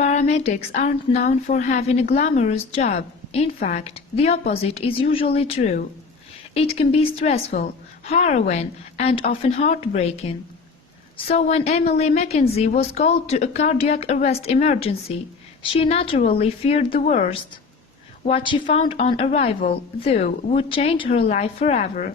Paramedics aren't known for having a glamorous job. In fact, the opposite is usually true. It can be stressful, harrowing, and often heartbreaking. So when Emily McKenzie was called to a cardiac arrest emergency, she naturally feared the worst. What she found on arrival, though, would change her life forever.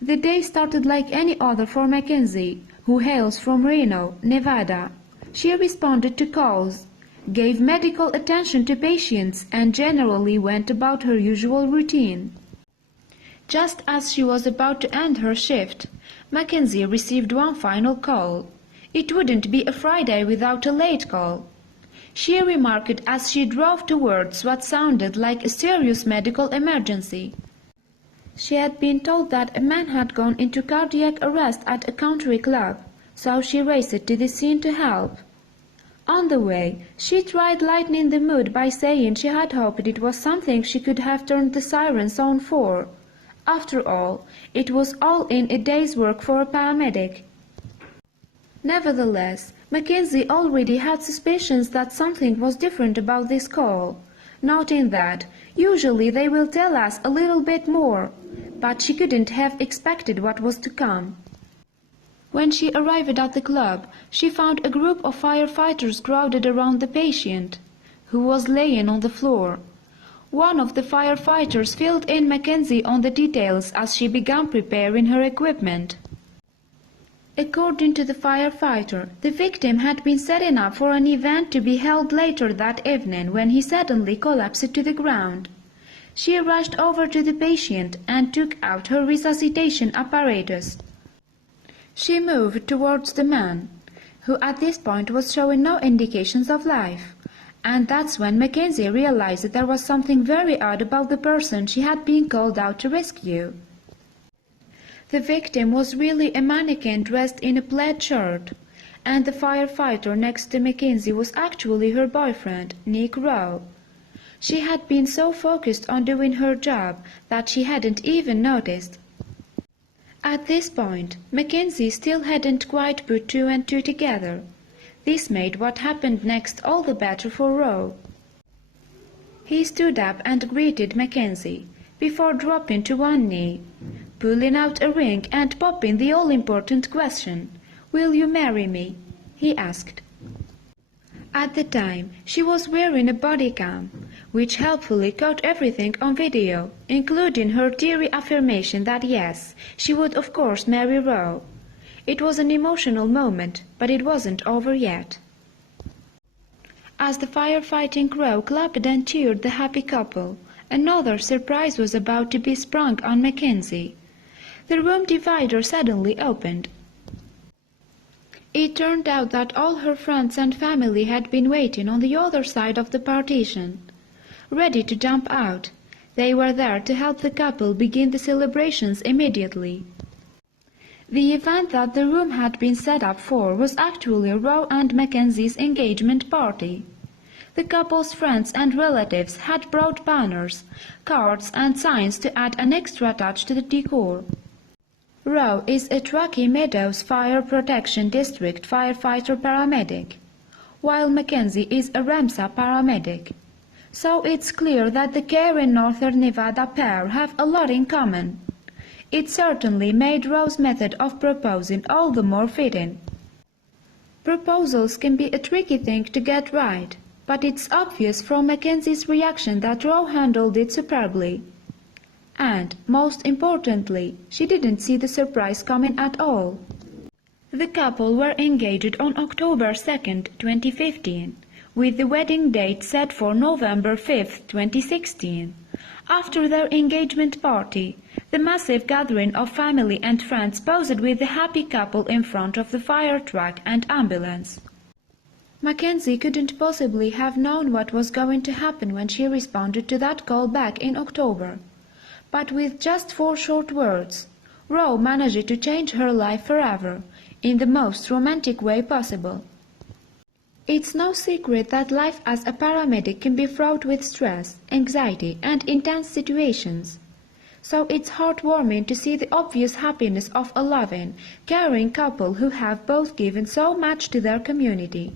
The day started like any other for McKenzie, who hails from Reno, Nevada. She responded to calls, gave medical attention to patients, and generally went about her usual routine. Just as she was about to end her shift, McKenzie received one final call. It wouldn't be a Friday without a late call. She remarked as she drove towards what sounded like a serious medical emergency. She had been told that a man had gone into cardiac arrest at a country club, so she raced to the scene to help. On the way, she tried lightening the mood by saying she had hoped it was something she could have turned the sirens on for. After all, it was all in a day's work for a paramedic. Nevertheless, McKenzie already had suspicions that something was different about this call, noting that usually they will tell us a little bit more, but she couldn't have expected what was to come. When she arrived at the club, she found a group of firefighters crowded around the patient, who was laying on the floor. One of the firefighters filled in McKenzie on the details as she began preparing her equipment. According to the firefighter, the victim had been setting up for an event to be held later that evening when he suddenly collapsed to the ground. She rushed over to the patient and took out her resuscitation apparatus. She moved towards the man, who at this point was showing no indications of life, and that's when McKenzie realized that there was something very odd about the person she had been called out to rescue. The victim was really a mannequin dressed in a plaid shirt, and the firefighter next to McKenzie was actually her boyfriend, Nick Rowe. She had been so focused on doing her job that she hadn't even noticed. At this point, McKenzie still hadn't quite put two and two together. This made what happened next all the better for Rowe. He stood up and greeted McKenzie, before dropping to one knee, pulling out a ring and popping the all-important question, "Will you marry me?" he asked. At the time, she was wearing a body cam, which helpfully caught everything on video, including her teary affirmation that yes, she would of course marry Rowe. It was an emotional moment, but it wasn't over yet. As the firefighting crew clapped and cheered the happy couple, another surprise was about to be sprung on McKenzie. The room divider suddenly opened. It turned out that all her friends and family had been waiting on the other side of the partition. Ready to jump out, they were there to help the couple begin the celebrations immediately. The event that the room had been set up for was actually Rowe and Mackenzie's engagement party. The couple's friends and relatives had brought banners, cards and signs to add an extra touch to the decor. Rowe is a Truckee Meadows Fire Protection District firefighter paramedic, while Mackenzie is a Ramsar paramedic. So it's clear that the caring Northern Nevada pair have a lot in common. It certainly made Rowe's method of proposing all the more fitting. Proposals can be a tricky thing to get right, but it's obvious from Mackenzie's reaction that Rowe handled it superbly. And, most importantly, she didn't see the surprise coming at all. The couple were engaged on October 2nd, 2015, with the wedding date set for November 5th, 2016. After their engagement party, the massive gathering of family and friends posed with the happy couple in front of the fire truck and ambulance. Mackenzie couldn't possibly have known what was going to happen when she responded to that call back in October. But with just 4 short words, Rowe managed to change her life forever, in the most romantic way possible. It's no secret that life as a paramedic can be fraught with stress, anxiety, and intense situations. So it's heartwarming to see the obvious happiness of a loving, caring couple who have both given so much to their community.